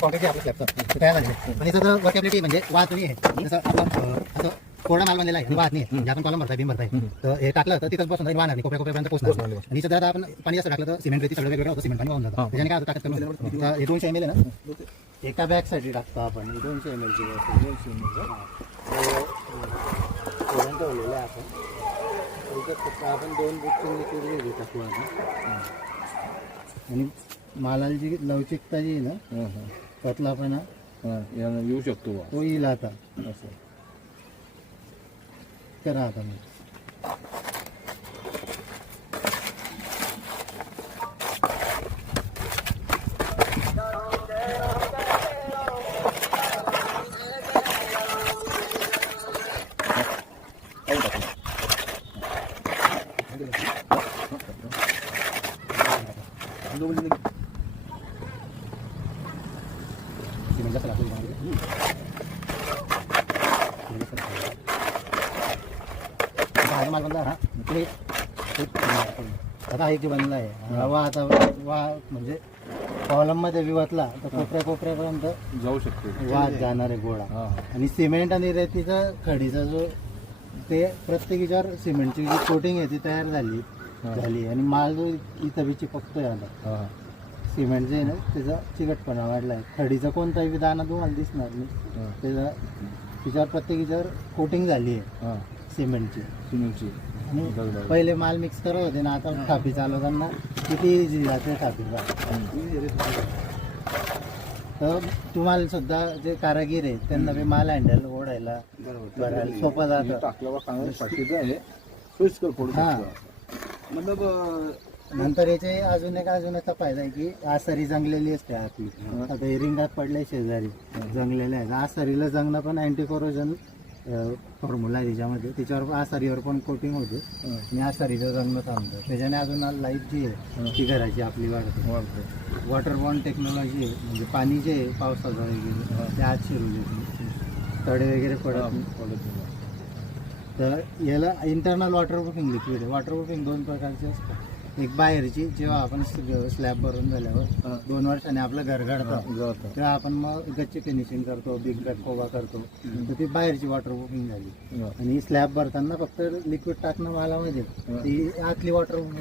Concrete आपलं स्लॅबचं तयार झालेलं आहे. आणि त्याचं वर्केबिलिटी म्हणजे वाहत तुम्ही आहे जसं आपण असं कोरडा माल बनलेला आहे वाहत नाही म्हणजे आपण कॉलम भरताय बीम भरताय तर हे टाकलं तर तिथंच बसून वाहणार नाही कोपऱ्यापर्यंत पोहोचणार. आणि जर आता आपण पाणी जास्त टाकलं तर सिमेंट रेती सगळं वेगवेगळं होतं सिमेंट पाणी वाहून जातं. त्याच्याने काय होतं ताकद कमी होतं. हे 200 ml आहे ना एका बॅगसाठी टाकतो आपण 200 ml ची ठेवलेलं आहे आपण फक्त आपण 2 बुटून लिक्विड टाकू आणि मालाला जी लवचिकता जी आहे ना त्यातला पण येऊ शकतो तो येईल आता असं करा आता मी माल बनला हा आता एक जे बनला आहे हवा आता म्हणजे कॉलम मध्ये विवतला तर कोपऱ्यापर्यंत जाऊ शकतो वाद जाणार आहे गोळा. आणि सिमेंट आणि रेतीचा खडीचा जो ते प्रत्येकीच्यावर सिमेंटची जी कोटिंग आहे ती तयार झाली आणि माल जो इथं बी चिपकतोय आता सिमेंट जे आहे ना त्याचा चिकटपणा वाढला आहे. खडीचा कोणताही दाना तुम्हाला दिसणार नाही त्याचा तिच्यावर प्रत्येकीच्यावर कोटिंग झाली आहे सिमेंटची. आणि पहिले माल मिक्स करत होते ना आता थापी चालवताना किती इझी जाते थापीचा. तर तुम्हाला सुद्धा जे कारागीर आहेत त्यांना बी माल हँडल ओढायला बरोबर सोपं जातं. हां मतलब नंतर याचे अजून याचा फायदा आहे की आसरी जंगलेली असते आपली. आता हे रिंगात पडले शेजारी जंगलेले आहेत. आसरीला जंगणं पण अँटी कोरोजन फॉर्म्युला आहे त्याच्यामध्ये. त्याच्यावर आसारीवर पण कोटिंग होते आणि आसारीचं जंगलं थांबतं. त्याच्याने अजून लाईफ जी आहे ती घराची आपली वाढते. वॉटर बॉन्ड टेक्नॉलॉजी आहे म्हणजे पाणी जे आहे पावसाचं वगैरे ते आत शिरून येते तडे वगैरे पडत नाही. तर याला इंटरनल वॉटरप्रूफिंग लिक्विड आहे. वॉटरप्रूफिंग 2 प्रकारचे असतात. एक बाहेरची जेव्हा आपण स्लॅब भरून झाल्यावर 2 वर्षांनी आपलं घर घडतं तेव्हा आपण मग गच्ची फिनिशिंग करतो बिग बॅग कोबा करतो तर ती बाहेरची वॉटरप्रूफिंग झाली. आणि स्लॅब भरताना फक्त लिक्विड टाकणं मालामध्ये ती आतली वॉटरप्रूफिंग